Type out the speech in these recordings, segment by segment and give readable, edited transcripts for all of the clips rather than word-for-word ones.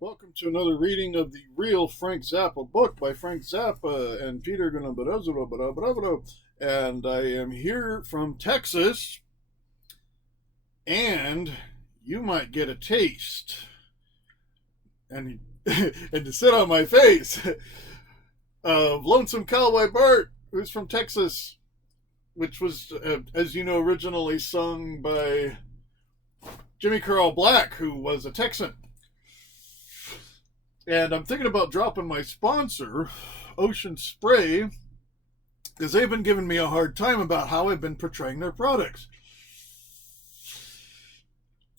Welcome to another reading of the real Frank Zappa book by Frank Zappa and Peter Gunabarazo. And I am here from Texas, and you might get a taste and and to sit on my face of Lonesome Cowboy Burt, who's from Texas, which was, as you know, originally sung by Jimmy Carl Black, who was a Texan. And I'm thinking about dropping my sponsor, OCEAN Spray, because they've been giving me a hard time about how I've been portraying their products.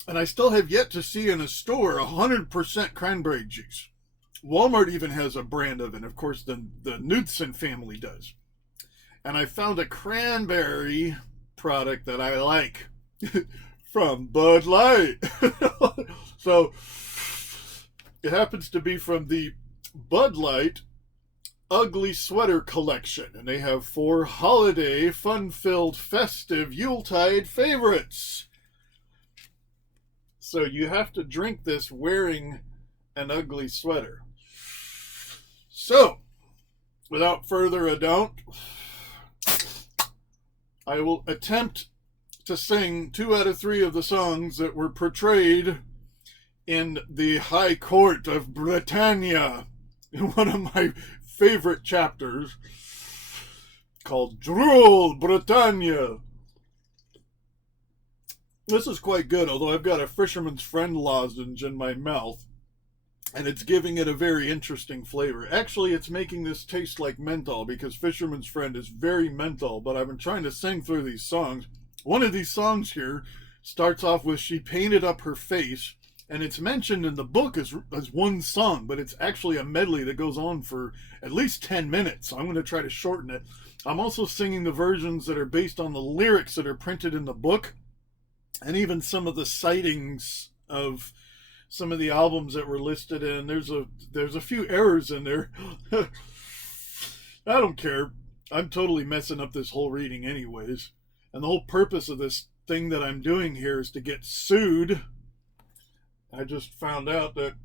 And I still have yet to see in a store 100% cranberry juice. Walmart even has a brand of it. Of course, the Knudsen family does. And I found a cranberry product that I like from Bud Light. So it happens to be from the Bud Light Ugly Sweater Collection. And they have 4 holiday, fun-filled, festive Yuletide favorites. So you have to drink this wearing an ugly sweater. So, without further ado, I will attempt to sing 2 out of 3 of the songs that were portrayed in the High Court of Britannia, in one of my favorite chapters, called Drool Britannia. This is quite good, although I've got a Fisherman's Friend lozenge in my mouth, and it's giving it a very interesting flavor. Actually, it's making this taste like menthol, because Fisherman's Friend is very menthol, but I've been trying to sing through these songs. One of these songs here starts off with "She Painted Up Her Face," and it's mentioned in the book as one song, but it's actually a medley that goes on for at least 10 minutes. So I'm going to try to shorten it. I'm also singing the versions that are based on the lyrics that are printed in the book, and even some of the sightings of some of the albums that were listed in. There's a few errors in there. I don't care. I'm totally messing up this whole reading anyways. And the whole purpose of this thing that I'm doing here is to get sued. I just found out that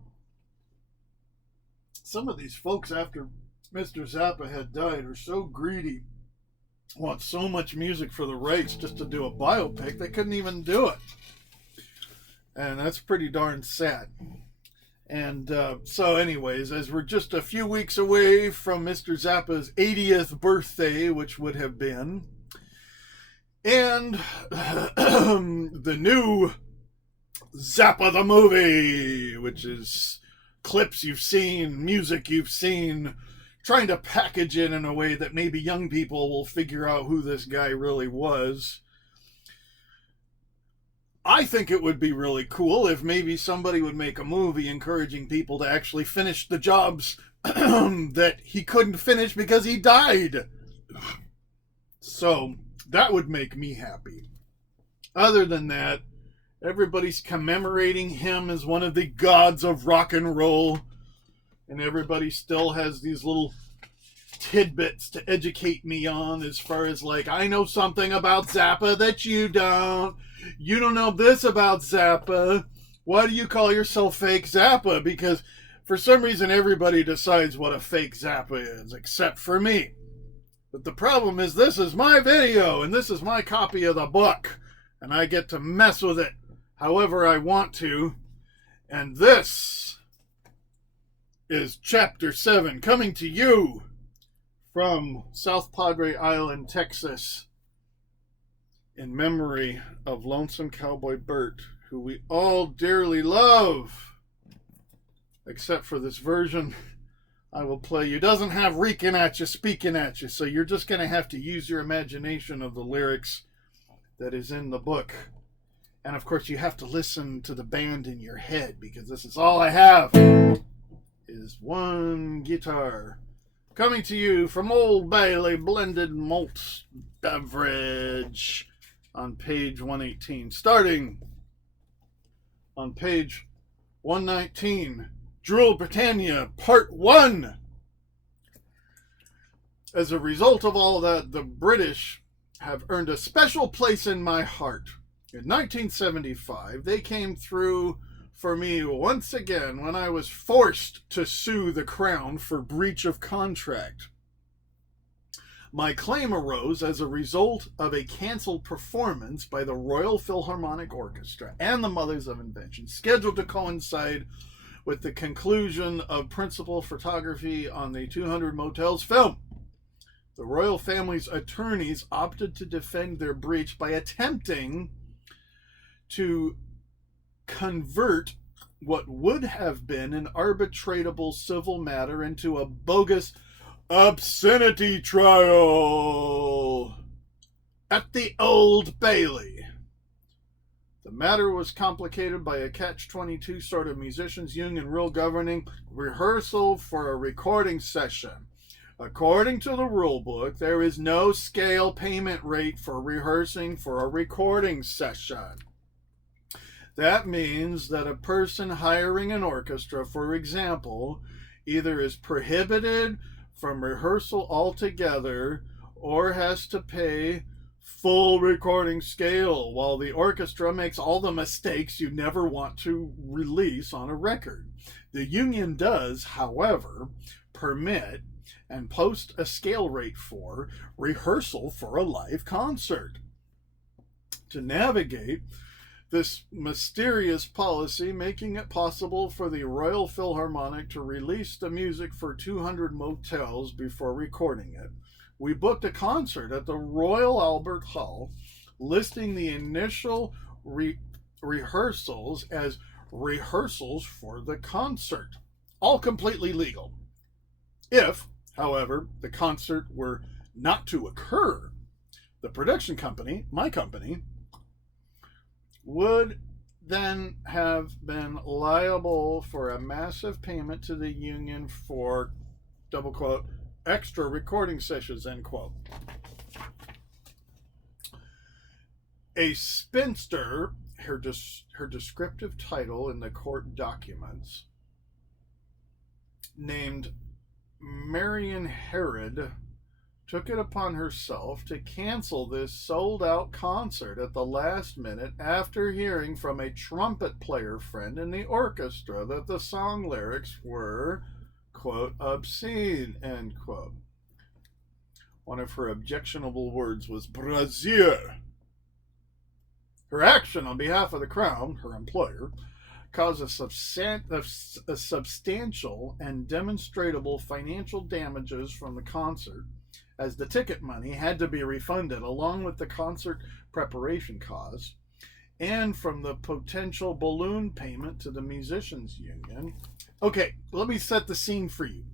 some of these folks, after Mr. Zappa had died, are so greedy, want so much music for the rights just to do a biopic, they couldn't even do it. And that's pretty darn sad. And so anyways, as we're just a few weeks away from Mr. Zappa's 80th birthday, which would have been, and the new Zappa the movie, which is clips you've seen, music you've seen, trying to package it in a way that maybe young people will figure out who this guy really was. I think it would be really cool if maybe somebody would make a movie encouraging people to actually finish the jobs that he couldn't finish because he died. So that would make me happy. Other than that, everybody's commemorating him as one of the gods of rock and roll, and everybody still has these little tidbits to educate me on, as far as like, I know something about Zappa that you don't. You don't know this about Zappa. Why do you call yourself Fake Zappa? Because for some reason everybody decides what a fake Zappa is, except for me. But the problem is, this is my video, and this is my copy of the book, and I get to mess with it however I want to. And this is Chapter 7, coming to you from South Padre Island, Texas, in memory of Lonesome Cowboy Burt, who we all dearly love, except for this version I will play you. Doesn't have reeking at you, speaking at you, so you're just going to have to use your imagination of the lyrics that is in the book. And of course you have to listen to the band in your head, because this is all I have, is one guitar. Coming to you from Old Bailey Blended Malt Beverage on page 118. Starting on page 119, Drool Britannia, Part 1. As a result of all that, the British have earned a special place in my heart. In 1975, they came through for me once again when I was forced to sue the Crown for breach of contract. My claim arose as a result of a canceled performance by the Royal Philharmonic Orchestra and the Mothers of Invention, scheduled to coincide with the conclusion of principal photography on the 200 Motels film. The royal family's attorneys opted to defend their breach by attempting to convert what would have been an arbitratable civil matter into a bogus obscenity trial at the Old Bailey. The matter was complicated by a catch-22 sort of musicians' union rule governing rehearsal for a recording session. According to the rule book, there is no scale payment rate for rehearsing for a recording session. That means that a person hiring an orchestra, for example, either is prohibited from rehearsal altogether or has to pay full recording scale while the orchestra makes all the mistakes you never want to release on a record. The union does, however, permit and post a scale rate for rehearsal for a live concert. To navigate this mysterious policy, making it possible for the Royal Philharmonic to release the music for 200 Motels before recording it, we booked a concert at the Royal Albert Hall, listing the initial rehearsals as rehearsals for the concert, all completely legal. If, however, the concert were not to occur, the production company, my company, would then have been liable for a massive payment to the union for, double quote, extra recording sessions, end quote. A spinster, her descriptive title in the court documents, named Marion Herod, took it upon herself to cancel this sold-out concert at the last minute after hearing from a trumpet player friend in the orchestra that the song lyrics were, quote, obscene, end quote. One of her objectionable words was brassiere. Her action on behalf of the Crown, her employer, caused a substantial and demonstrable financial damages from the concert, as the ticket money had to be refunded along with the concert preparation costs, and from the potential balloon payment to the musicians' union. Okay, let me set the scene for you.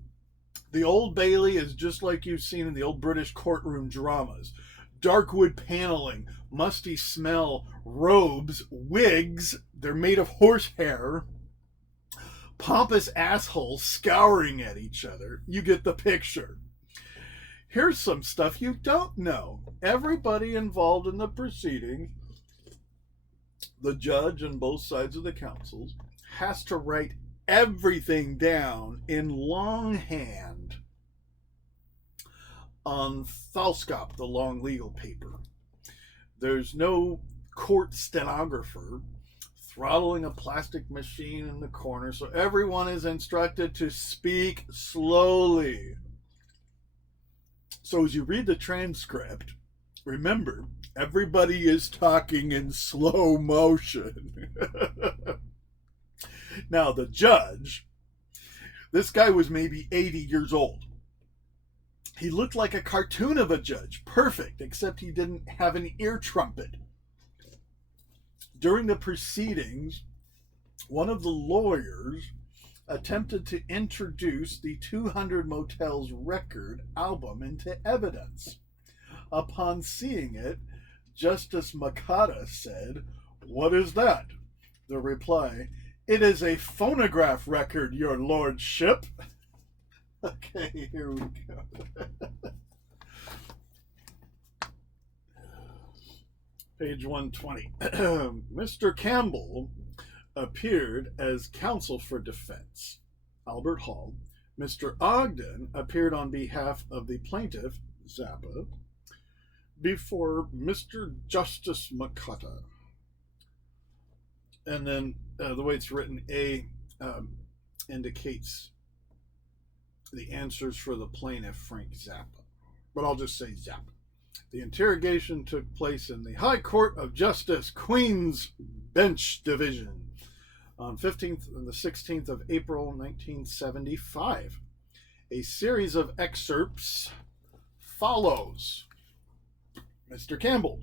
The Old Bailey is just like you've seen in the old British courtroom dramas. Dark wood paneling, musty smell, robes, wigs, they're made of horsehair, pompous assholes scouring at each other. You get the picture. Here's some stuff you don't know. Everybody involved in the proceedings, the judge and both sides of the councils, has to write everything down in longhand on foolscap, the long legal paper. There's no court stenographer throttling a plastic machine in the corner, so everyone is instructed to speak slowly. So as you read the transcript, remember, everybody is talking in slow motion. Now, the judge, this guy was maybe 80 years old. He looked like a cartoon of a judge, perfect, except he didn't have an ear trumpet. During the proceedings, one of the lawyers attempted to introduce the 200 Motels record album into evidence. Upon seeing it, Justice Makata said, "What is that?" The reply, "It is a phonograph record, your lordship." Okay, here we go. Page 120. Mr. Campbell appeared as counsel for defense, Albert Hall. Mr. Ogden appeared on behalf of the plaintiff, Zappa, before Mr. Justice Makata. And then the way it's written, A indicates the answers for the plaintiff, Frank Zappa. But I'll just say Zappa. The interrogation took place in the High Court of Justice, Queens Bench Division, on 15th and the 16th of April 1975. A series of excerpts follows. Mr. Campbell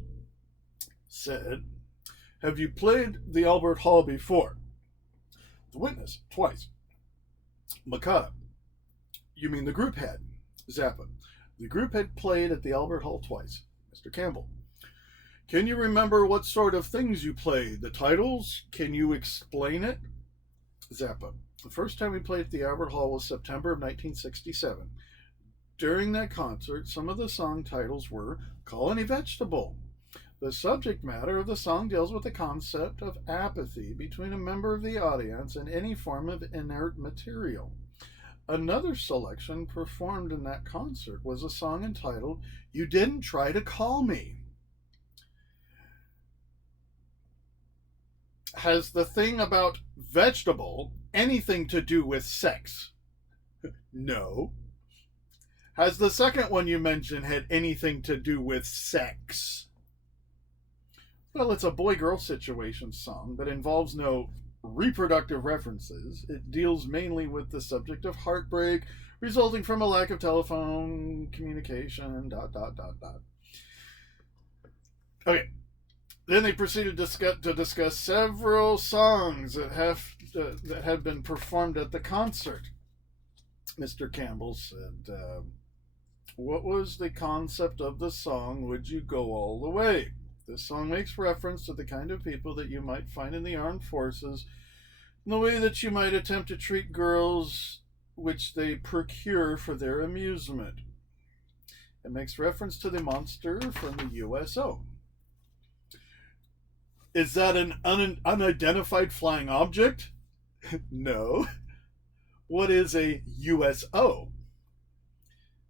said, "Have you played the Albert Hall before?" The witness, twice. Makata, "You mean the group had?" Zappa, "The group had played at the Albert Hall twice." Mr. Campbell, "Can you remember what sort of things you played? The titles? Can you explain it?" Zappa, "The first time we played at the Albert Hall was September of 1967. During that concert, some of the song titles were Colony Vegetable. The subject matter of the song deals with the concept of apathy between a member of the audience and any form of inert material. Another selection performed in that concert was a song entitled You Didn't Try to Call Me. Has the thing about vegetable anything to do with sex?" No. "Has the second one you mentioned had anything to do with sex?" Well, it's a boy-girl situation song that involves no reproductive references. It deals mainly with the subject of heartbreak resulting from a lack of telephone communication, ... Okay. Then they proceeded to discuss several songs that have been performed at the concert. Mr. Campbell said, "What was the concept of the song, Would You Go All the Way? This song makes reference to the kind of people that you might find in the armed forces, and the way that you might attempt to treat girls which they procure for their amusement. It makes reference to the monster from the USO. Is that an unidentified flying object? No. What is a USO?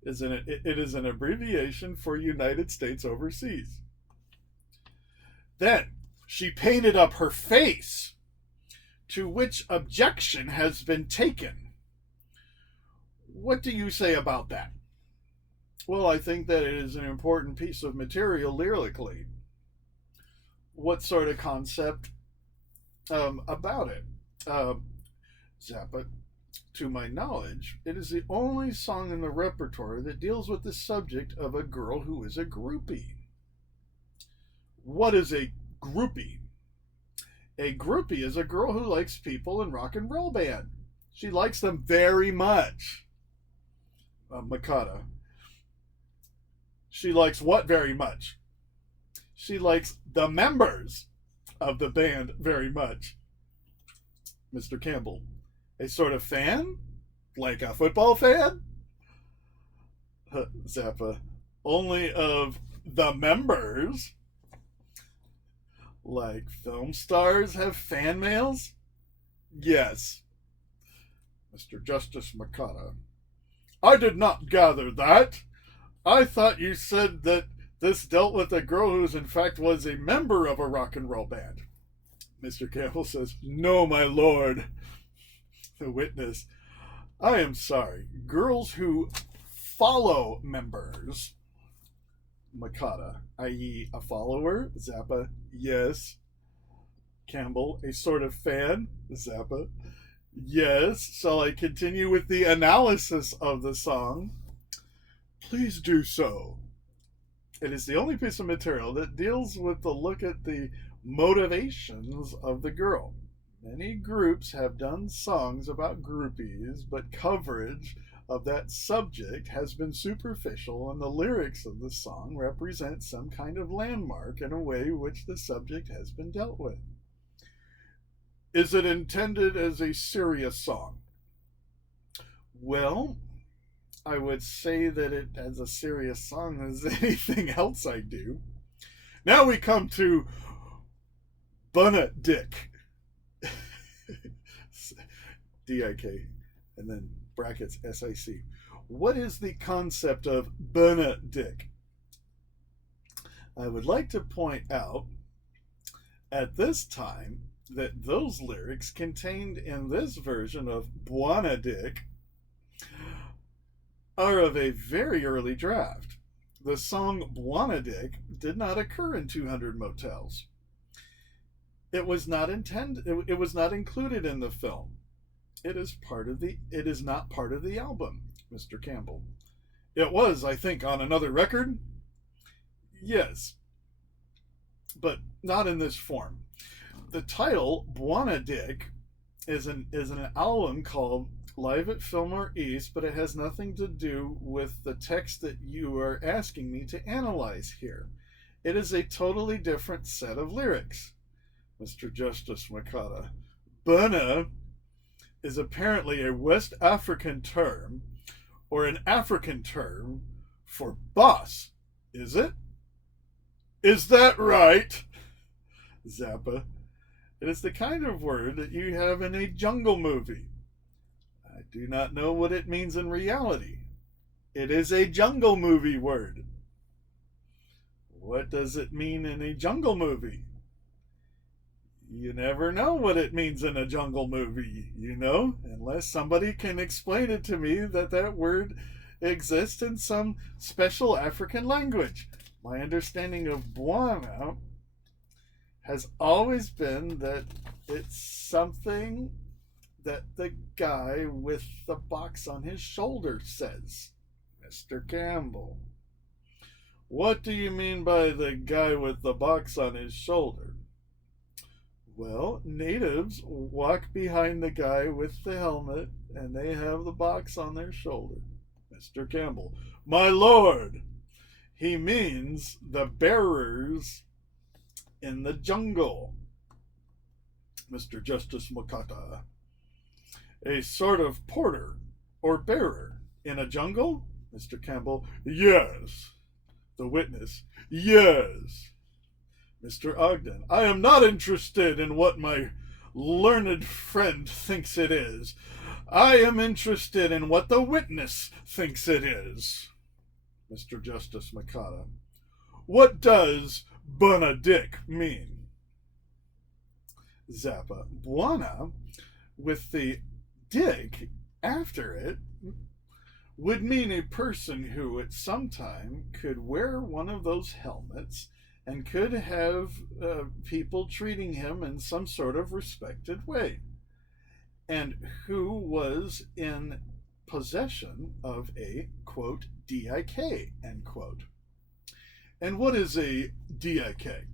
It is an abbreviation for United States Overseas. Then she painted up her face, to which objection has been taken. What do you say about that?" Well, I think that it is an important piece of material lyrically. What sort of concept about it? Zappa, to my knowledge, it is the only song in the repertoire that deals with the subject of a girl who is a groupie. What is a groupie? A groupie is a girl who likes people in rock and roll band. She likes them very much. Makata, she likes what very much? She likes the members of the band very much. Mr. Campbell, a sort of fan? Like a football fan? Zappa, only of the members? Like film stars have fan mails? Yes. Mr. Justice Makata, I did not gather that. I thought you said that this dealt with a girl who in fact was a member of a rock and roll band. Mr. Campbell says, No, my lord. The witness, I am sorry. Girls who follow members. Makata, i.e. a follower? Zappa, yes. Campbell, a sort of fan? Zappa, yes. Shall I continue with the analysis of the song? Please do so. It is the only piece of material that deals with the look at the motivations of the girl. Many groups have done songs about groupies, but coverage of that subject has been superficial, and the lyrics of the song represent some kind of landmark in a way which the subject has been dealt with. Is it intended as a serious song? Well, I would say that it as a serious song as anything else I do. Now we come to Bunna Dick. D-I-K, and then brackets S-I-C. What is the concept of Bunna Dick? I would like to point out, at this time, that those lyrics contained in this version of Buona Dick are of a very early draft. The song Buona Dick did not occur in 200 Motels. It was not included in the film. It is not part of the album, Mr. Campbell. It was, I think, on another record. Yes, but not in this form. The title Buona Dick is an album called Live at Fillmore East, but it has nothing to do with the text that you are asking me to analyze here. It is a totally different set of lyrics, Mr. Justice Makata. Buona is apparently a West African term, or an African term for boss, is it? Is that right? Zappa. It is the kind of word that you have in a jungle movie. I do not know what it means in reality. It is a jungle movie word. What does it mean in a jungle movie? You never know what it means in a jungle movie, unless somebody can explain it to me that word exists in some special African language. My understanding of buona has always been that it's something that the guy with the box on his shoulder says. Mr. Campbell. What do you mean by the guy with the box on his shoulder? Well, natives walk behind the guy with the helmet and they have the box on their shoulder. Mr. Campbell. My lord, he means the bearers in the jungle. Mr. Justice Mokata. A sort of porter or bearer in a jungle? Mr. Campbell. Yes. The witness. Yes. Mr. Ogden. I am not interested in what my learned friend thinks it is. I am interested in what the witness thinks it is. Mr. Justice Makata. What does Buona Dick mean? Zappa. Buona, with the dick after it, would mean a person who at some time could wear one of those helmets and could have people treating him in some sort of respected way, and who was in possession of a, quote, DIK, end quote. And what is a DIK?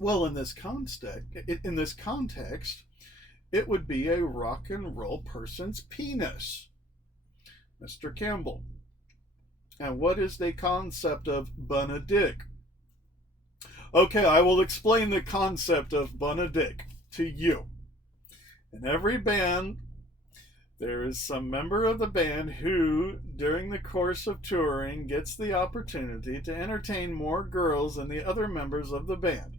Well, in this context, it would be a rock and roll person's penis. Mr. Campbell. And what is the concept of Buona Dick? Okay, I will explain the concept of Buona Dick to you. In every band, there is some member of the band who, during the course of touring, gets the opportunity to entertain more girls than the other members of the band.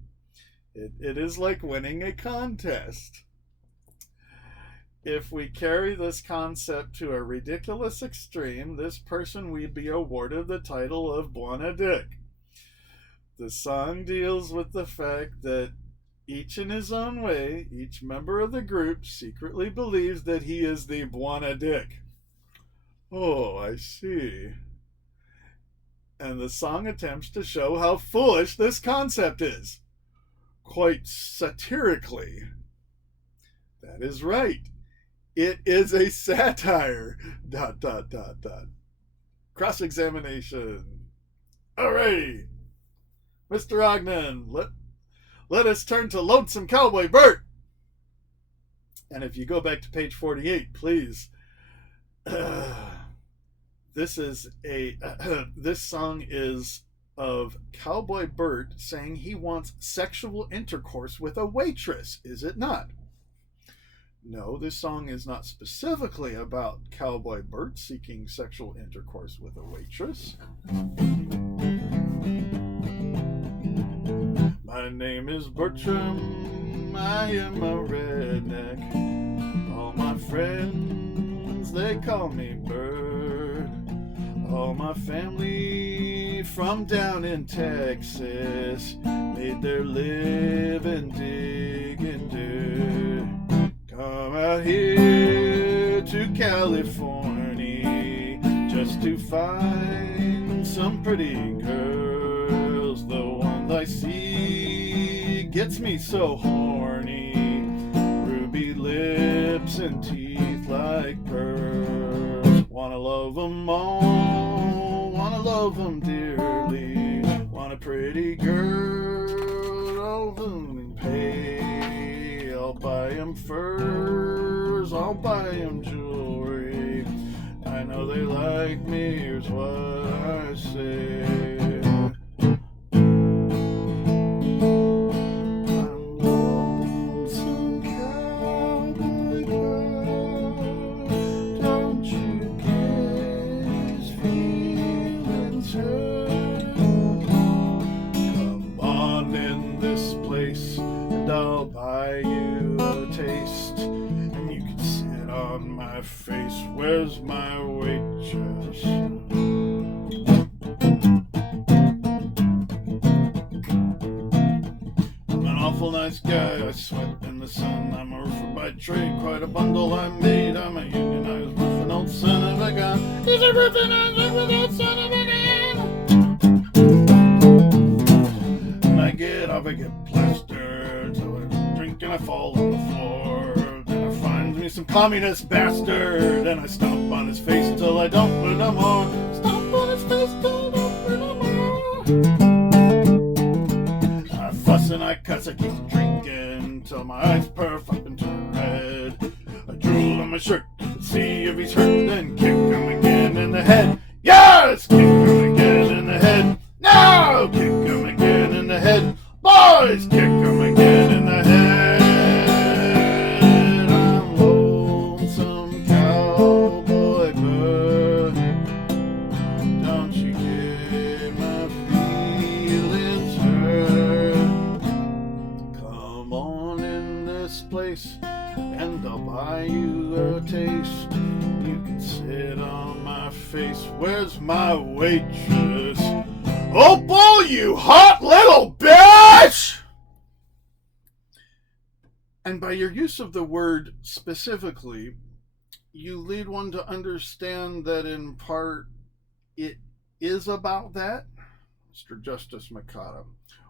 It is like winning a contest. If we carry this concept to a ridiculous extreme, this person would be awarded the title of Buona Dick. The song deals with the fact that each in his own way, each member of the group secretly believes that he is the Buona Dick. Oh, I see. And the song attempts to show how foolish this concept is. Quite satirically. That is right. It is a satire. ... Cross-examination. Alrighty. Mr. Ogden, let us turn to Lonesome Cowboy Burt. And if you go back to page 48, please. This song is of Cowboy Burt saying he wants sexual intercourse with a waitress, is it not? No, this song is not specifically about Cowboy Burt seeking sexual intercourse with a waitress. My name is Bertram, I am a redneck. All my friends, they call me Bird. All my family from down in Texas made their living digging dirt. Come out here to California just to find some pretty girls. The one I see gets me so horny. Ruby lips and teeth like pearls. Wanna love them all, wanna love them dearly. Want a pretty girl, all them pay. I'll buy them furs, I'll buy them jewelry. I know they like me, here's what I say. I'm lonesome cowboy girl. Don't you get his feelings hurt? Come on in this place and I'll buy you a taste. And you can sit on my face. Where's my waitress? I'm an awful nice guy. I sweat in the sun. I'm a roofer by trade. Quite a bundle I made. I'm a unionized roofing old son of a gun. He's a roofing old son of a gun. When I get up, I get plastered. So I drink and I fall on the floor. Then I find me some communist bastard, and I stomp on his face till I don't bleed no more. Stomp on his face till I don't bleed no more. I fuss and I cuss, I keep drinking till my eyes perf up and turn red. I drool on my shirt to see if he's hurt, then kick him again in the head. Yes, kick him again in the head. Now kick him again in the head. Boys, kick him again in the head. And I'll buy you a taste. You can sit on my face. Where's my waitress? Oh boy, you hot little bitch! And by your use of the word specifically, you lead one to understand that in part it is about that, Mr. Justice Mikado.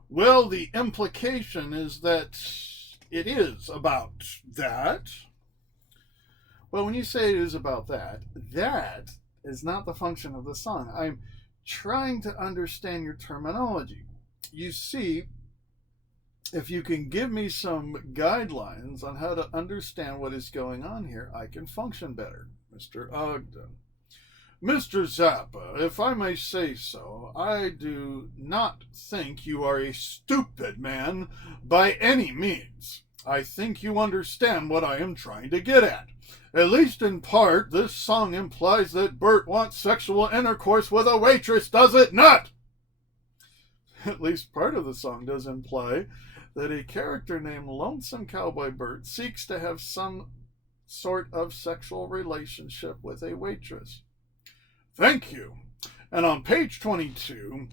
Well, the implication is that it is about that. Well, when you say it is about that, that is not the function of the song. I'm trying to understand your terminology. You see, if you can give me some guidelines on how to understand what is going on here, I can function better, Mr. Ogden. Mr. Zappa, if I may say so, I do not think you are a stupid man by any means. I think you understand what I am trying to get at. At least in part, this song implies that Burt wants sexual intercourse with a waitress, does it not? At least part of the song does imply that a character named Lonesome Cowboy Burt seeks to have some sort of sexual relationship with a waitress. Thank you. And on page 22,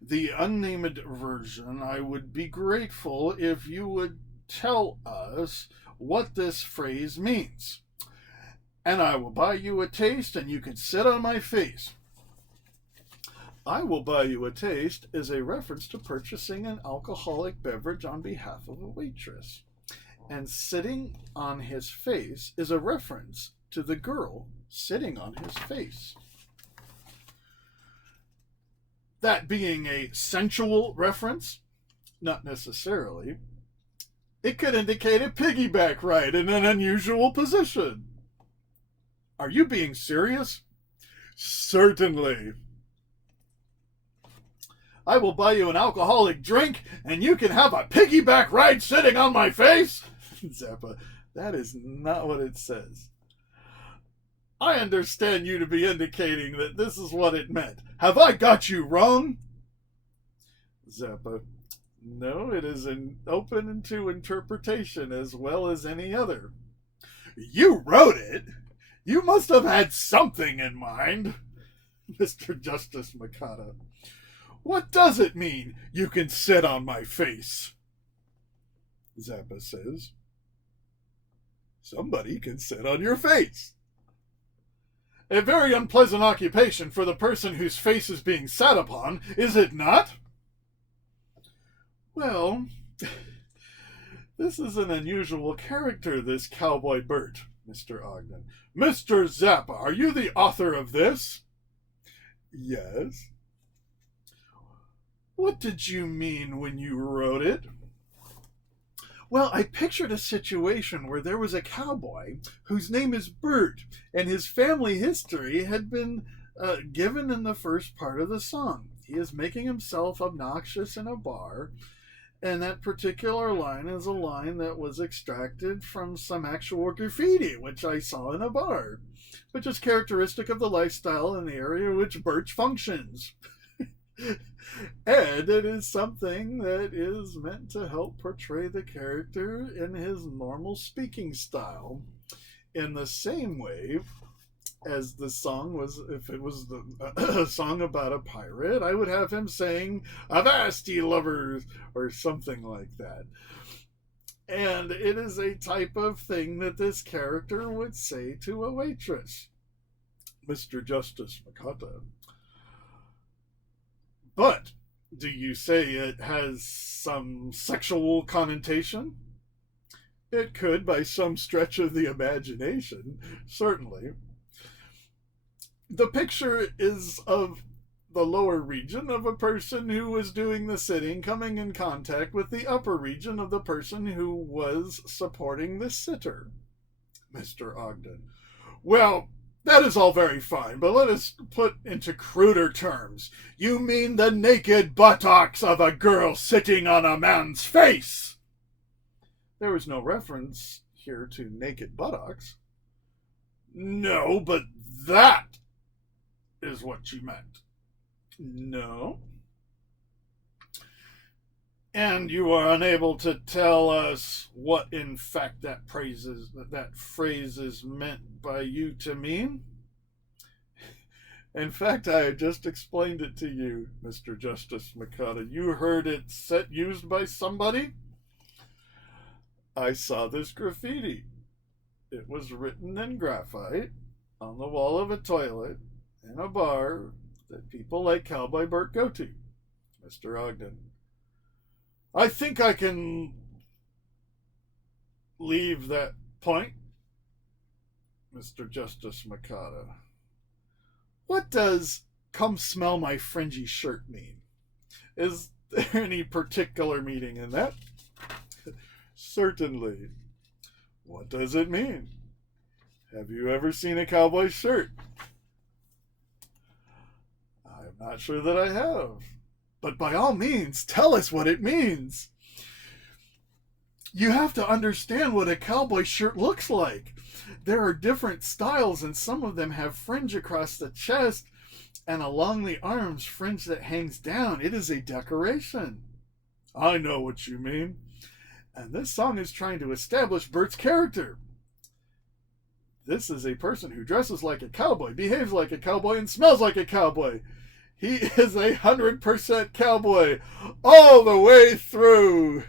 the unnamed version, I would be grateful if you would tell us what this phrase means. And I will buy you a taste and you can sit on my face. I will buy you a taste is a reference to purchasing an alcoholic beverage on behalf of a waitress. And sitting on his face is a reference to the girl sitting on his face. That being a sensual reference? Not necessarily. It could indicate a piggyback ride in an unusual position. Are you being serious? Certainly. I will buy you an alcoholic drink and you can have a piggyback ride sitting on my face? Zappa, that is not what it says. I understand you to be indicating that this is what it meant. Have I got you wrong? Zappa, no, it is open to interpretation as well as any other. You wrote it. You must have had something in mind. Mr. Justice Mikado. What does it mean, you can sit on my face? Zappa says, somebody can sit on your face. A very unpleasant occupation for the person whose face is being sat upon, is it not? Well, this is an unusual character, this Cowboy Burt, Mr. Ogden. Mr. Zappa, are you the author of this? Yes. What did you mean when you wrote it? Well, I pictured a situation where there was a cowboy whose name is Burt, and his family history had been given in the first part of the song. He is making himself obnoxious in a bar, and that particular line is a line that was extracted from some actual graffiti, which I saw in a bar, which is characteristic of the lifestyle in the area in which Burt functions. And it is something that is meant to help portray the character in his normal speaking style, in the same way as the song was, if it was a song about a pirate, I would have him saying, "Avast, ye lovers," or something like that. And it is a type of thing that this character would say to a waitress. Mr. Justice Makata. But do you say it has some sexual connotation? It could, by some stretch of the imagination, certainly. The picture is of the lower region of a person who was doing the sitting coming in contact with the upper region of the person who was supporting the sitter. Mr. Ogden. Well, that is all very fine, but let us put into cruder terms. You mean the naked buttocks of a girl sitting on a man's face? There was no reference here to naked buttocks. No, but that is what you meant. No. And you are unable to tell us what, in fact, that phrase is meant by you to mean? In fact, I just explained it to you, Mr. Justice Makata. You heard it used by somebody? I saw this graffiti. It was written in graphite on the wall of a toilet in a bar that people like Cowboy Burt go to, Mr. Ogden. I think I can leave that point, Mr. Justice Makata. What does "come smell my fringy shirt" mean? Is there any particular meaning in that? Certainly. What does it mean? Have you ever seen a cowboy shirt? I'm not sure that I have. But by all means, tell us what it means. You have to understand what a cowboy shirt looks like. There are different styles, and some of them have fringe across the chest and along the arms, fringe that hangs down. It is a decoration. I know what you mean. And this song is trying to establish Burt's character. This is a person who dresses like a cowboy, behaves like a cowboy, and smells like a cowboy. He is 100% cowboy all the way through.